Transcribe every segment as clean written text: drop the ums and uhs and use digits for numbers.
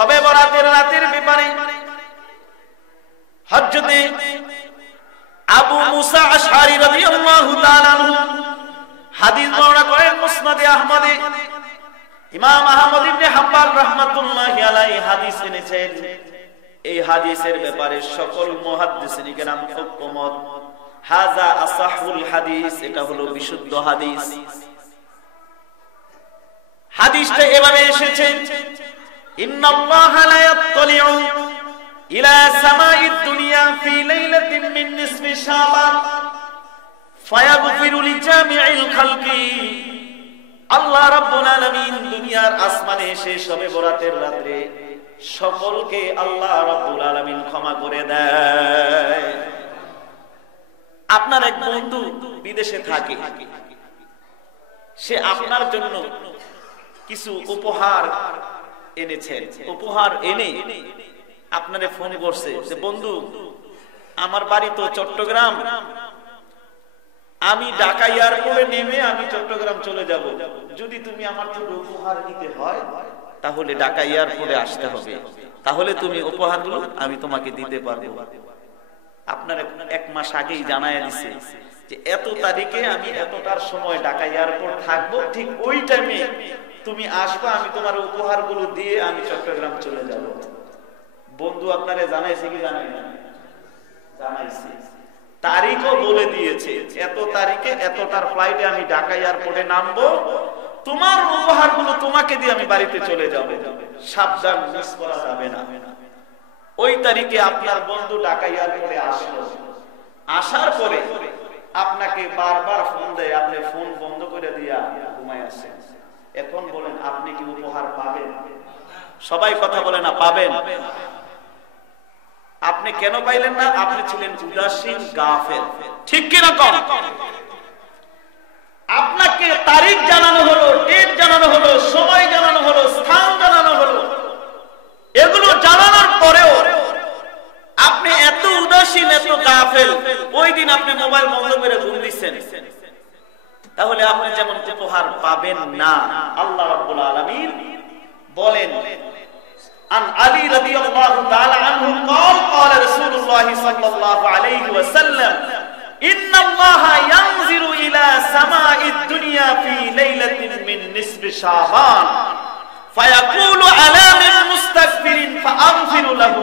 শবে বরাতের রাতের ব্যাপারে হযরতে আবু মুসা আশআরী রাদিয়াল্লাহু তাআলা আনহু হাদিস বর্ণনা করেন মুসনাদে আহমদে। ইমাম আহমদ ইবনে হাম্বল রাহমাতুল্লাহি আলাইহি হাদিস এনেছেন। এই হাদিসের ব্যাপারে সকল মুহাদ্দিসিন কিরাম ঐকমত, হাযা আসাহুল হাদিস, এটা হলো বিশুদ্ধ হাদিস। হাদিসটা এভাবে এসেছে, ইন্নাল্লাহা লা ইয়াত্তালিউ ইলা সামাইদ দুনিয়া ফি লাইলাতিন মিন নিসফি শাবান ফায়াগফিরু লিজামি'il খালকি। আল্লাহ রাব্বুল আলামিন দুনিয়ার আসমানে এসে শবে বরাতের রাতে সকলকে আল্লাহ রাব্বুল আলামিন ক্ষমা করে দেয়। আপনার এক বন্ধু বিদেশে থাকে, সে আপনার জন্য কিছু উপহার এনেছেন। উপহার এনে আপনারে ফোন করছে যে বন্ধু, আমার বাড়ি তো চট্টগ্রাম, আমি ঢাকা এয়ারপোর্টে নেমে আমি চট্টগ্রাম চলে যাব, যদি তুমি আমার থেকে উপহার নিতে হয় তাহলে ঢাকা এয়ারপোর্টে আসতে হবে, তাহলে তুমি উপহারগুলো আমি তোমাকে দিতে পারবো। আপনার এক মাস আগেই জানায় দিছে যে এত তারিখে আমি এতটার সময় ঢাকা এয়ারপোর্ট থাকবো, ঠিক ওই টাইমে তুমি আসবা, আমি তোমার উপহারগুলো দিয়ে আমি চট্টগ্রাম চলে যাব। বন্ধু আপনারে জানাইছে কি জানাই না? জানাইছে, তারিখও বলে দিয়েছে, এত তারিখে এতটার ফ্লাইটে আমি ঢাকা এয়ারপোর্টে নামবো, তোমার উপহারগুলো তোমাকে দিয়ে আমি বাড়িতে চলে যাব, সাবধান, মিস করা যাবে না। ওই তারিখে আপনার বন্ধু ঢাকা এয়ারপোর্টে আসলো, আসার পরে আপনাকে বারবার ফোন দেয়, আপনি ফোন বন্ধ করে দিয়া ঘুমায় আসেন। এখন বলেন আপনি কি উপহার পাবেন? সবাই কথা বলে না পাবেন। আপনি কেন পাইলেন না? আপনি ছিলেন উদাসীন, গাফেল, ঠিক কিনা কম? আপনাকে তারিখ জানানো হলো, ডেট জানানো হলো, সময় জানানো হলো, স্থান জানানো হলো, এগুলো জানানোর পরেও আপনি এত উদাসীন, এত গাফেল, ওই দিন আপনি মোবাইল বন্ধ করে ঘুম দিচ্ছেন, তাহলে আপনি যেমন উপহার পাবেন না। আল্লাহ রাব্বুল আলামিন বলেন, عن علي رضي الله تعالى عنه قال قال رسول الله صلى الله عليه وسلم إن الله ينظر إلى سماء الدنيا في ليلة من نصف شعبان فيقول ألا من مستغفر فأغفر له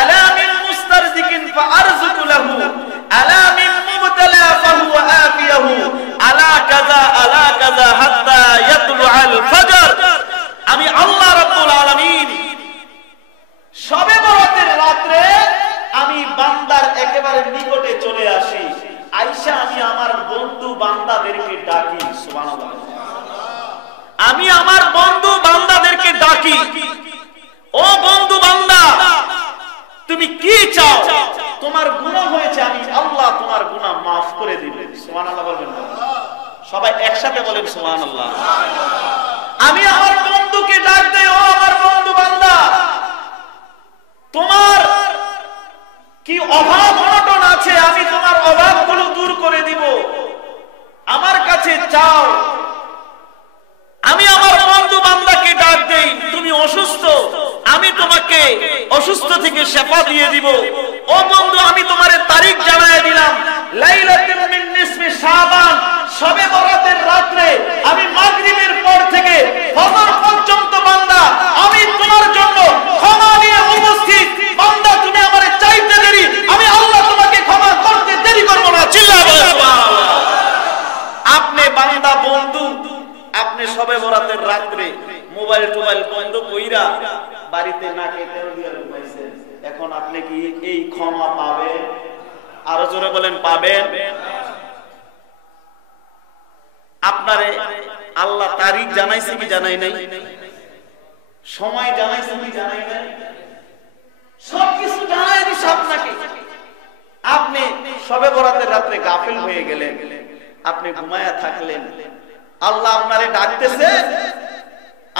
ألا من مسترزق فأرزق له ألا من مبتلى فهو آفيه ألا كذا حتى يطلع الفجر। আমি আল্লাহ রাব্বুল আলামিন শবে বরাতের রাতে আমি বান্দার একেবারে নিকটে চলে আসি, আয়েশা আমি আমার বন্ধু বান্দাদেরকে ডাকি, সুবহানাল্লাহ, আমি আমার বন্ধু বান্দাদেরকে ডাকি, ও বন্ধু বান্দা তুমি কি চাও? তোমার গুনাহ হয়েছে, আমি আল্লাহ তোমার গুনাহ maaf করে দিবে। সুবহানাল্লাহ বলবেন না? সবাই একসাথে বলেন সুবহানাল্লাহ। আমি আমার বন্ধুকে ডাক দেই, ও আমার বন্ধু বান্দা, তোমার কি অভাব অনটন আছে, আমি তোমার অভাবগুলো দূর করে দিব, আমার কাছে চাও। আমি আমার বন্ধু বান্দাকে ডাক দেই, তুমি অসুস্থ, আমি তোমাকে অসুস্থ থেকে শিফা দিয়ে দিব। ও বন্ধু, আমি তোমারে তারিখ জানায় দিলাম, লাইলাতুল মিন নিসফি শাবান, শবে বরাতের রাতে আমি মাগরিবের পর থেকে ফজর পর্যন্ত বান্দা আমি তোমার জন্য ক্ষমা নিয়ে উপস্থিত। বান্দা তুমি আমারে চাইতে দেরি, আমি আল্লাহ তোমাকে ক্ষমা করতে দেরি করব না। চিল্লায়ে বলেন সুবহানাল্লাহ। আপনি বান্দা বন্ধু, আপনি শবে বরাতের রাতে মোবাইল টোবাইল বন্ধ কইরা বাড়িতে নাকে তেল দিয়ে ঘুমাইছেন, এখন আপনি কি এই ক্ষমা পাবেন? আরো জোরে বলেন পাবেন? আপনারে আল্লাহ তারিখ জানাইছে কি জানাই নাই? সময় জানাইছে কি জানাই নাই? সবকিছু জানাই দিছে আপনাকে। আপনি শবে বরাতের রাতে গাফিল হয়ে গেলেন, আপনি ঘুমায়া থাকলেন, আল্লাহ আপনারে ডাকতেছে,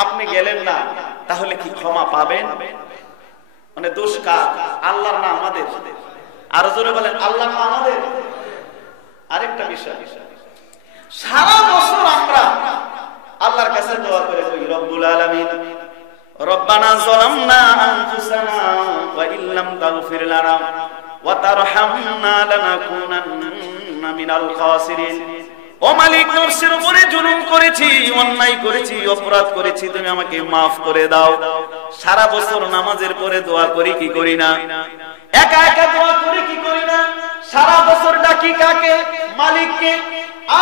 আপনি গেলেন না, তাহলে কি ক্ষমা পাবেন? মানে দোষ কার? আল্লাহর না আমাদের? আরো জোরে বলেন আল্লাহ না আমাদের? আরেকটা বিষয়, সারা বছর আমরা আল্লাহর কাছে দোয়া করে কই, রব্বুল আলামিন রব্বানা যালামনা আনফুসানা ওয়া ইল্লাম তাগফির লানা ওয়া তারহামনা লানাকুনান্না মিনাল খাসিরিন। ও মালিক, নফসের উপরে জুলুম করেছি, অন্যায় করেছি, অপরাধ করেছি, তুমি আমাকে মাফ করে দাও। সারা বছর নামাজের পরে দোয়া করি কি করি না? একা একা দোয়া করি কি করি না? সারা বছর ডাকি কাকে? মালিককে।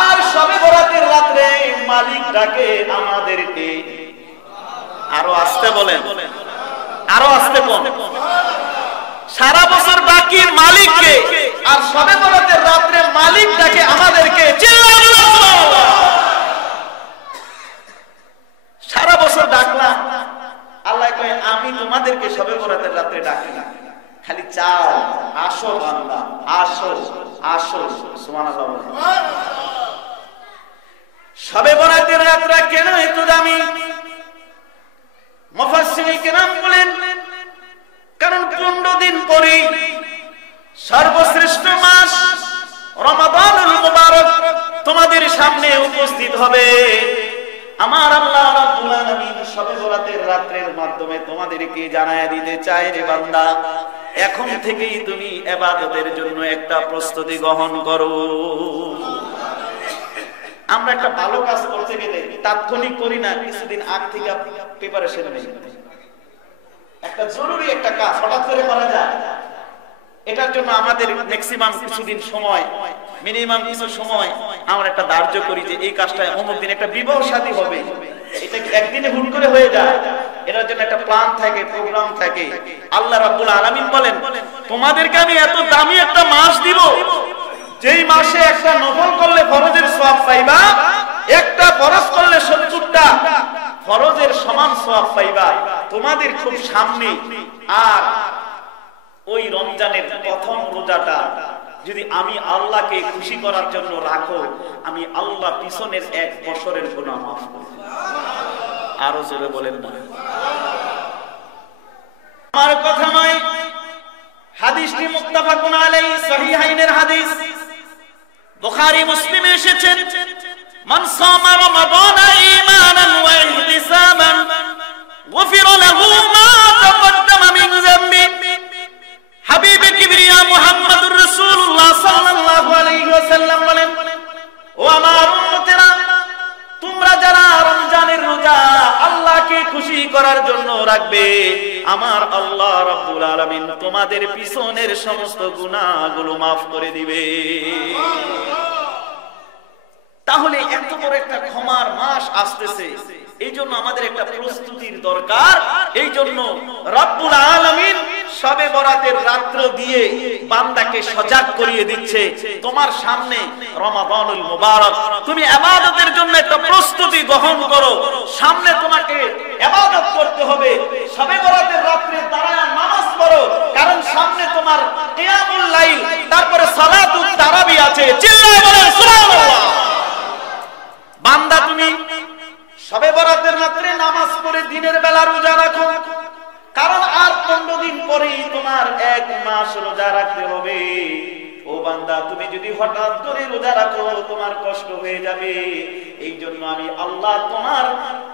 আর শবে বরাতের রাতে মালিক ডাকে আমাদেরকে। আরো আসতে বলেন, আরো আসতে বলেন। সারা বছর ডাকি মালিককে, আর শবে বরাতের রাতে মালিক ডাকে আমাদেরকে। সারা বছর ডাকলাম, আল্লাহ কয় আমি তোমাদেরকে শবে বরাতের রাতে ডাকি না, খালি চাও আসো বান্দা, আসো আসো। সুবহানাল্লাহ। শবে বরাতের রাতটা কেন এত দামি? মুফাসসিরিন কেরাম বলেন, কারণ 15 দিন পরে সর্বশ্রেষ্ঠ মাস রমাদানুল মুবারক তোমাদের সামনে উপস্থিত হবে। আমার আল্লাহ রাব্বুল আলামিন শবে বরাতের রাতের মাধ্যমে তোমাদেরকে জানায়া দিতে চায়, রে বান্দা, এখন থেকেই তুমি ইবাদতের জন্য একটা প্রস্তুতি গ্রহণ করো। আমরা একটা ভালো কাজ করতে গেলে তাৎক্ষণিক করি না, কিছুদিন আগ থেকে প্রিপারেশন নেই। একটা জরুরি একটা কাজ হঠাৎ করে করা যায়, এটার জন্য আমাদের ম্যাক্সিমাম কিছুদিন সময়, মিনিমাম কিছু সময় আমরা একটা ধার্য করি যে এই কাজটা অমুক দিন একটা বিবাহ শাদী হবে, এটা একদিনে হুট করে হয়ে যায়। এটার জন্য একটা প্ল্যান থাকে, প্রোগ্রাম থাকে। আল্লাহ রাব্বুল আলামিন বলেন, তোমাদেরকে আমি এত দামি একটা মাস দিব, যেই মাসে একটা নফল করলে ফরজের সওয়াব পাইবা, একটা ফরজ করলে 70টা ফরজের সমান সওয়াব পাইবা। তোমাদের খুব সামনে। আর ওই রমজানের প্রথম রোজাটা যদি আমি আল্লাহকে খুশি করার জন্য রাখো, আমি আল্লাহ পিছনের 1 বছরের গুনাহ মাফ করে দেব। আরো জোরে বলেন না। আমার কথা নয়, হাদিসটি মুত্তাফাকুন আলাইহি সহিহাইনের হাদিস, বুখারী মুসলিমে এসেছেন, মান সামা রমাদানা ঈমানান ওয়া ইহতিসাবান গুফিরা লাহু মা তাকদ্দামা মিন যামবি। হাবিবে কিবরিয়া মুহাম্মদুর রাসূলুল্লাহ সাল্লাল্লাহু আলাইহি ওয়াসাল্লাম বলেন, ও আমার উম্মতেরা, তোমরা যারা রমজানের রোজা আল্লাহকে খুশি করার জন্য রাখবে, আমার আল্লাহ রাব্বুল আলামিন তোমাদের পিছনের সমস্ত গুনাহগুলো maaf করে দিবে। তাহলে এত বড় একটা ক্ষমার মাস আসতেছে, এই জন্য আমাদের একটা প্রস্তুতির দরকার। এই জন্য রব্বুল আলামিন শবে বরাতের রাত্র দিয়ে বান্দাকে সজাগ করিয়ে দিচ্ছে, তোমার সামনে রমাদানুল মুবারক, তুমি ইবাদতের জন্য একটা প্রস্তুতি গ্রহণ করো। সামনে তোমাকে ইবাদত করতে হবে, শবে বরাতের রাত্রে দাঁড়ায় নামাজ পড়ো, কারণ সামনে তোমার কিয়ামুল লাইল, তারপরে সালাতুত তারাবি আছে। চিল্লায়ে বলেন সুবহানাল্লাহ। বান্দা, তুমি শবে বরাতের রাতে নামাজ পড়ে দিনের বেলা রোজা রাখো, কারণ আর 15 দিন পরেই তোমার 1 মাস রোজা রাখতে হবে। ও বান্দা, তুমি যদি হঠাৎ করে রোজা রাখো তোমার কষ্ট হয়ে যাবে। এই জন্য আমি আল্লাহ তোমার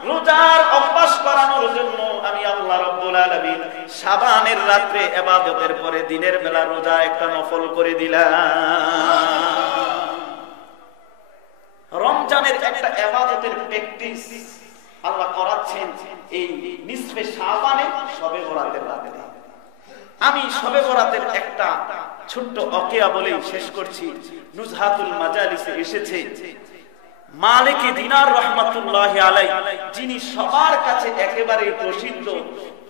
রোজার অভ্যাস করানোর জন্য আমি আল্লাহ রাব্বুল আলামিন শাবানের রাতে ইবাদতের পরে দিনের বেলা রোজা একটা নফল করে দিলাম। রমজানের একটা ইবাদতের প্র্যাকটিস আল্লাহ করাচ্ছেন এই নিসফে শাবানে শবে বরাতের রাতে। আমি শবে বরাতের একটা ছোট্ট ওকিয়া বলেই শেষ করছি। নুজহাতুল মাজালিসে এসেছে, মালিক দিনার রাহমাতুল্লাহি আলাইহি, যিনি সবার কাছে একেবারে প্রসিদ্ধ,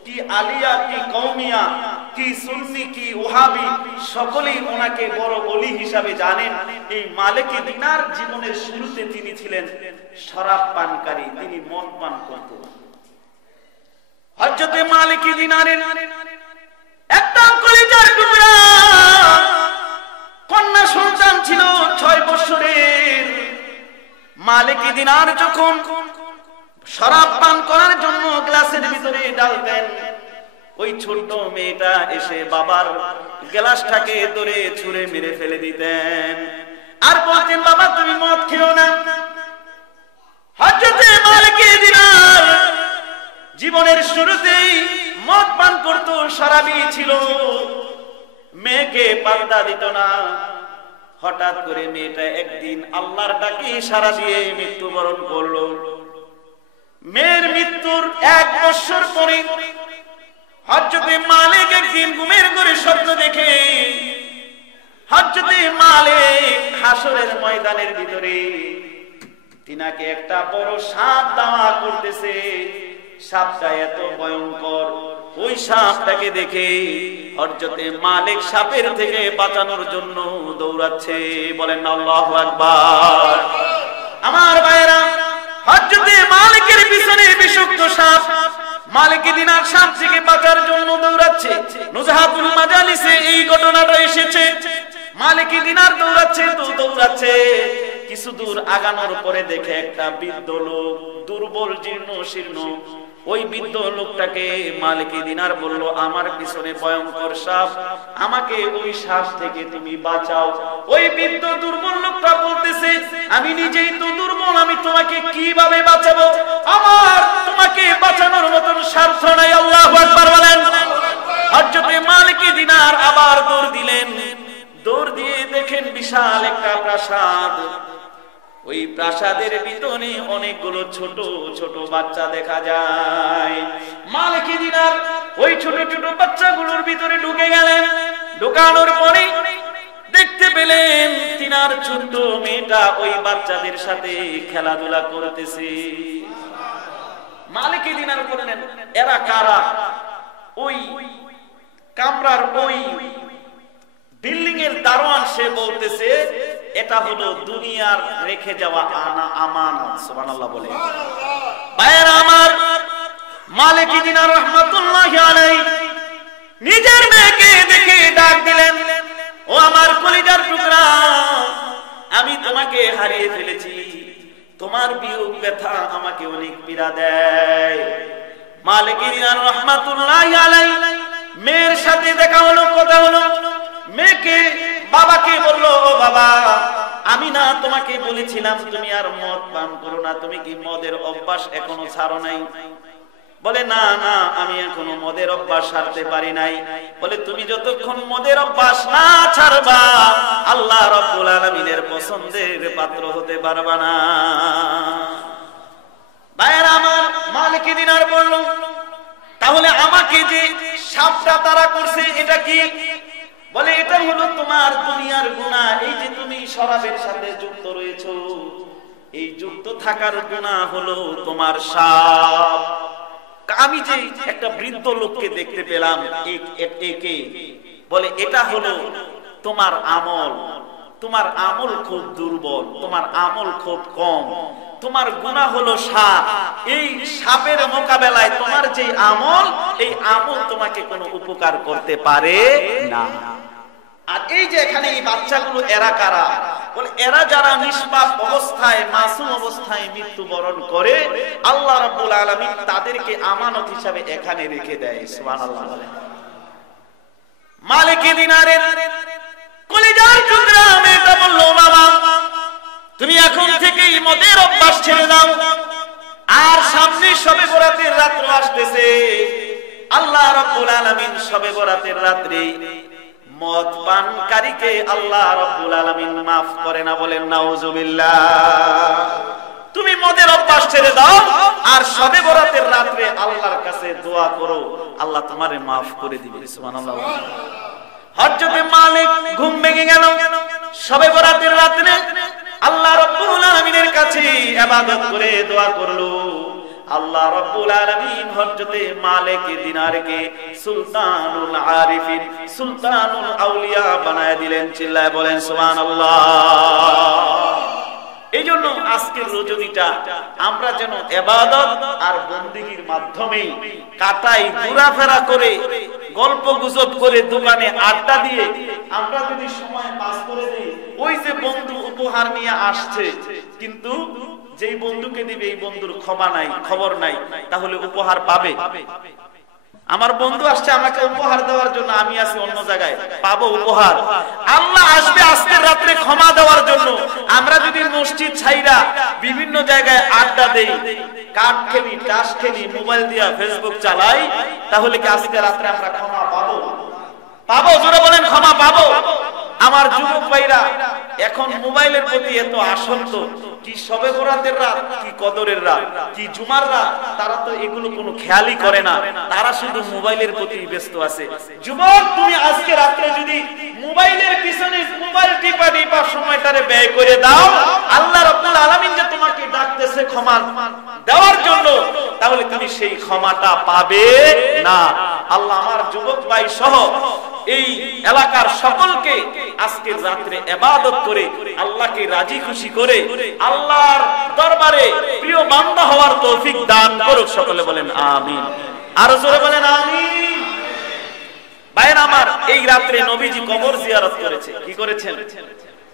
কি আলিয়া কি কওমিয়া কি সুন্নি কি ওহাবি, সকলেই ওনাকে বড় ওলি হিসাবে জানেন। এই মালিক দিনার জীবনের শুরুতে তিনি ছিলেন শরাব পানকারী, তিনি মদ পান করতেন। হযরতে মালিক দিনারের একটা কলিজার টুকরা কন্যা সন্তান ছিল 6 বছরের। মালিক দিনার যখন শরাব পান করার জন্য গ্লাসের ভিতরে ঢালতেন, ওই ছোট্ট মেয়েটা এসে বাবার গ্লাসটাকে ধরে ছুঁড়ে মেরে ফেলে দিতেন আর বলতেন, বাবা তুমি মদ খেও না। হযরতে মালিক দিনার জীবন জীবনের শুরুতেই মদ পান করতো, শরাবী ছিল, মেয়েকে পাত্তা দিত না। হঠাৎ করে মেয়েটা একদিন আল্লাহর ডাকে সাড়া দিয়ে মৃত্যুবরণ করলো। মেয়ের মৃত্যুর 1 বছর পরে হযরতে মালিক একদিন ঘুমের ঘরে স্বপ্ন দেখে হযরতে মালিক হাসরের ময়দানের ভিতরে তিনাকে একটা বড় সাপ দাওয়া করতেছে। সাপটা এত ভয়ঙ্কর, ওই সাপটাকে দেখে হযরতে মালিক সাপের থেকে বাঁচানোর জন্য দৌড়াচ্ছে। বলেন আল্লাহু আকবার। আমার ভাইরা, হযরতে মালিকের পিছনে বিষাক্ত সাপ, মালিক দিনার সাপ থেকে বাঁচার জন্য দৌড়াচ্ছে। নুজহাতুল মাজালিসে এই ঘটনাটা এসেছে। মালিক দিনার দৌড়াচ্ছে তো দৌড়াচ্ছে, কিছু দূর আগানোর পরে দেখে একটা বৃদ্ধ লোক, দুর্বল জীর্ণ শীর্ণ। ওই বৃদ্ধ লোকটাকে মালিক দিনার বলল, আমার পিছনে ভয়ঙ্কর সাপ, আমাকে ওই সাপ থেকে তুমি বাঁচাও। ওই বৃদ্ধ দুর্বল লোকটা বলতেছে, আমি নিজেই তো দুর্বল, আমি তোমাকে কিভাবে বাঁচাবো? আমার তোমাকে বাঁচানোর মতন সাধ্য নাই। আল্লাহু আকবার বলেন। হযরতে মালিক দিনার আবার দৌড় দিলেন। দৌড় দিয়ে দেখেন বিশাল একটা প্রাসাদ। ওই প্রাসাদের ভিতরে অনেকগুলো ছোট ছোট বাচ্চা দেখা যায়। মালিক দিনার ওই ছোট ছোট বাচ্চাগুলোর ভিতরে ঢুকে গেলেন। ঢোকানোর পরে দেখতে পেলেন তিনার ছোট মেয়েটা ওই বাচ্চাদের সাথে খেলাধুলা করতেছে। মালিক দিনার বললেন, এরা কারা? ওই কামরার ওই বিল্ডিং এর দারোয়ান সে বলতেছে, এটা হলো দুনিয়ার রেখে যাওয়া আমানত। সুবহানাল্লাহ বলে। ভাইরা আমার, মালিক দিনার রাহমাতুল্লাহি আলাইহি নিজের মেয়েকে দেখে ডাক দিলেন, ও আমার কলিজার টুকরা, আমি তোমাকে হারিয়ে ফেলেছি, তোমার বিয়োগ ব্যথা আমাকে অনেক পীড়া দেয়। মালিক দিনার রাহমাতুল্লাহি আলাইহি মেয়ের সাথে দেখা হলো, কথা হলো। মেয়েকে বাবাকে বলল, ও বাবা, আমি না তোমাকে বলেছিলাম তুমি আর মদ পান করো না, তুমি কি মদের অভ্যাস এখনো ছাড়ো নাই? বলে, না না, আমি এখনো মদের অভ্যাস ছাড়তে পারি নাই। বলে, তুমি যতক্ষণ মদের অভ্যাস না ছাড়বা আল্লাহ রাব্বুল আলামিনের পছন্দের পাত্র হতে পারবা না। ভাইরা আমার, মালিক দিনার বলল, তাহলে আমাকে যে সাপটা তারা করছে এটা কি? বলে, এটা হলো তোমার দুনিয়ার গুনাহ। এই যে তুমি শরাবের সাথে যুক্ত রয়েছো, এই যুক্ত থাকার গুনাহ হলো তোমার সাপ। আমি যে একটা বৃদ্ধ লোককে দেখতে পেলাম, একে বলে, এটা হলো তোমার আমল। তোমার আমল খুব দুর্বল, তোমার আমল খুব কম, তোমার গুনাহ হলো সাপ। এই সাপের মোকাবেলায় তোমার যে আমল, এই আমল তোমাকে কোনো উপকার করতে পারে না। আর এই যে এখানে এই বাচ্চাগুলো, এরা কারা? বলে, এরা যারা নিষ্পাপ অবস্থায়, মাসুম অবস্থায় মৃত্যুবরণ করে, আল্লাহ রাব্বুল আলামিন তাদেরকে আমানত হিসাবে এখানে রেখে দেয়। সুবহানাল্লাহ। মালিক দিনারের কলিজার টুকরা মেয়েটা বলল, বাবা, তুমি এখন থেকেই মদের অভ্যাস ছেড়ে দাও। আর সামনে শবে বরাতের রাত্র আসতেছে। আল্লাহ রাব্বুল আলামিন শবে বরাতের রাত্রে মদ পানকারীকে আল্লাহ রাব্বুল আলামিন maaf করে না। বলেন নাউজুবিল্লাহ। তুমি মদের অভ্যাস ছেড়ে দাও আর শবে বরাতের রাতে আল্লাহর কাছে দোয়া করো, আল্লাহ তোমারে maaf করে দিবে। সুবহানাল্লাহ। হযরতে মালিক ঘুম ভেঙে গেল। শবে বরাতের রাতে আল্লাহ রাব্বুল আলামিনের কাছে ইবাদত করে দোয়া করলো। আল্লাহ রাব্বুল আলামিন হযরতে মালিক দিনারকে সুলতানুল আরিফিন, সুলতানুল আউলিয়া বানায় দিলেন। চিল্লায় বলেন সুবহানাল্লাহ। এইজন্য আজকের রজনীটা আমরা যেন ইবাদত আর বন্দেগীর মাধ্যমে কাটাই, ঘোরাফেরা করে, গল্প গুজব করে, দোকানে আড্ডা দিয়ে আমরা যদি সময় পাস করে দেই, ওই যে বন্ধু উপহার নিয়ে আসছে, কিন্তু যেই বন্ধুকে দিবে এই বন্ধুর ক্ষমা নাই, খবর নাই, তাহলে উপহার পাবে? আমার বন্ধু আসছে আমাকে উপহার দেওয়ার জন্য, আমি আছি অন্য জায়গায়, পাবো উপহার। আল্লাহ আসবে আজকের রাত্রে ক্ষমা দেওয়ার জন্য। আমরা যদি মসজিদ ছাইরা বিভিন্ন জায়গায় আড্ডা দেই, কার্ড খেলি, তাস খেলি, মোবাইল দিয়া ফেসবুক চালাই, তাহলে কি আজকে রাত্রে আমরা ক্ষমা পাবো? পাবো? জোরে বলেন ক্ষমা পাবো? আমার যুবক ভাইরা এখন মোবাইলের প্রতি এত আসক্ত, কি শবে বরাতের রাত, কি কদরের রাত, কি জুমার রাত, তারা তো এগুলো কোনো খেয়ালই করে না, তারা শুধু মোবাইলের প্রতি ব্যস্ত আছে। যুবক, তুমি আজকে রাত্রে যদি মোবাইলের পিছনে মোবাইল টিপা টিপা সময়টারে ব্যয় করে দাও, আল্লাহ রাব্বুল আলামিন যে তোমাকে ডাকতেছে ক্ষমা দেওয়ার জন্য, তাহলে তুমি সেই ক্ষমাটা পাবে না। আল্লাহ আমার যুবক ভাই সহ এই এলাকার সকলকে আজকের রাত্রে ইবাদত করে আল্লাহকে রাজি খুশি করে আল্লাহর দরবারে প্রিয় বান্দা হওয়ার তৌফিক দান করুক। সকলে বলেন আমিন। আর জোরে বলেন আমিন। ভাইরা আমার, এই রাত্রে নবীজি কবর জিয়ারত করেছে। কি করেছেন?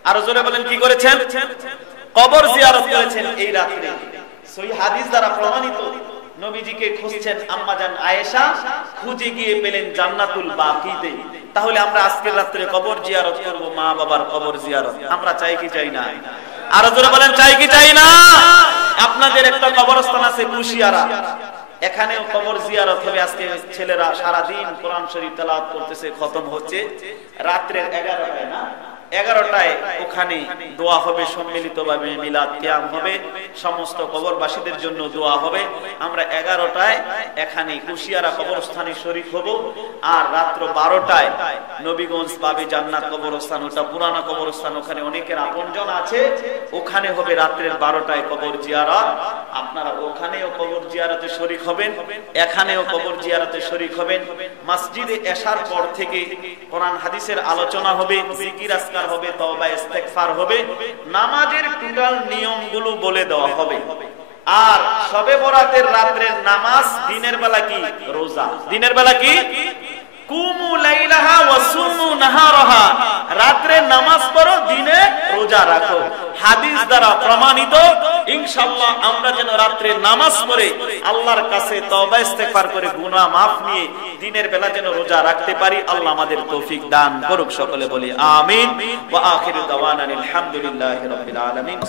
আর জোরে বলেন কি করেছেন? কবর জিয়ারত করেছেন এই রাত্রে। সহিহ হাদিস দ্বারা প্রমাণিত, নবীজিকে খুঁজছেন আম্মা জান আয়েশা, খুঁজে গিয়ে পেলেন জান্নাতুল বাকিতে। তাহলে আমরা আজকের রাত্রে কবর জিয়ারত করব, মা বাবার কবর জিয়ারত। আমরা চাই কি চাই না? আর জোরে বলেন চাই কি চাই না? আপনাদের একটা কবরস্থান আছে কুশিয়ারা, এখানেও কবর জিয়ারত হবে। আজকে ছেলেরা সারা দিন কোরআন শরীফ তেলাওয়াত করতেছে, খতম হচ্ছে। রাত্রে 11টায় না, 11টায় ওখানে দোয়া হবে, সম্মিলিতভাবে মিলাদ কিয়াম হবে, সমস্ত কবরবাসীদের জন্য দোয়া হবে। আমরা 11টায় এখানে কুশিয়ারা কবরস্থানে শরীক হব। আর রাত্র 12টায় নবীগঞ্জ বাবে জান্নাত কবরস্থান, ওটা পুরানা কবরস্থান, ওখানে অনেকের আপনজন আছে, ওখানে হবে রাত্রের 12টায় কবর জিয়ারত। আপনারা ওখানেও কবর জিয়ারতে শরীক হবেন, এখানেও কবর জিয়ারতে শরীক হবেন। মসজিদে এশার পর থেকে কোরআন হাদিসের আলোচনা হবে, জিকির আজকার হবে, তওবা ইস্তেগফার হবে, নামাজের টোটাল নিয়মগুলো বলে দেওয়া হবে। আর শবে বরাতের রাতের নামাজ, দিনের বেলা কি রোজা, দিনের বেলা কি কুমু লাইলাহা ওয়া সুমু নাহারাহা, রাতে নামাজ পড়ো, দিনে রোজা রাখো। হাদিস দ্বারা প্রমাণিত। ইনশাআল্লাহ আমরা যেন রাতে নামাজ পড়ে আল্লাহর কাছে তওবা ইস্তেগফার করে গুনাহ মাফ নিয়ে দিনের বেলা যেন রোজা রাখতে পারি। আল্লাহ আমাদের তৌফিক দান করুক। সকলে বলি আমিন। ওয়া আখিরু দাওয়ানা আলহামদুলিল্লাহি রাব্বিল আলামিন।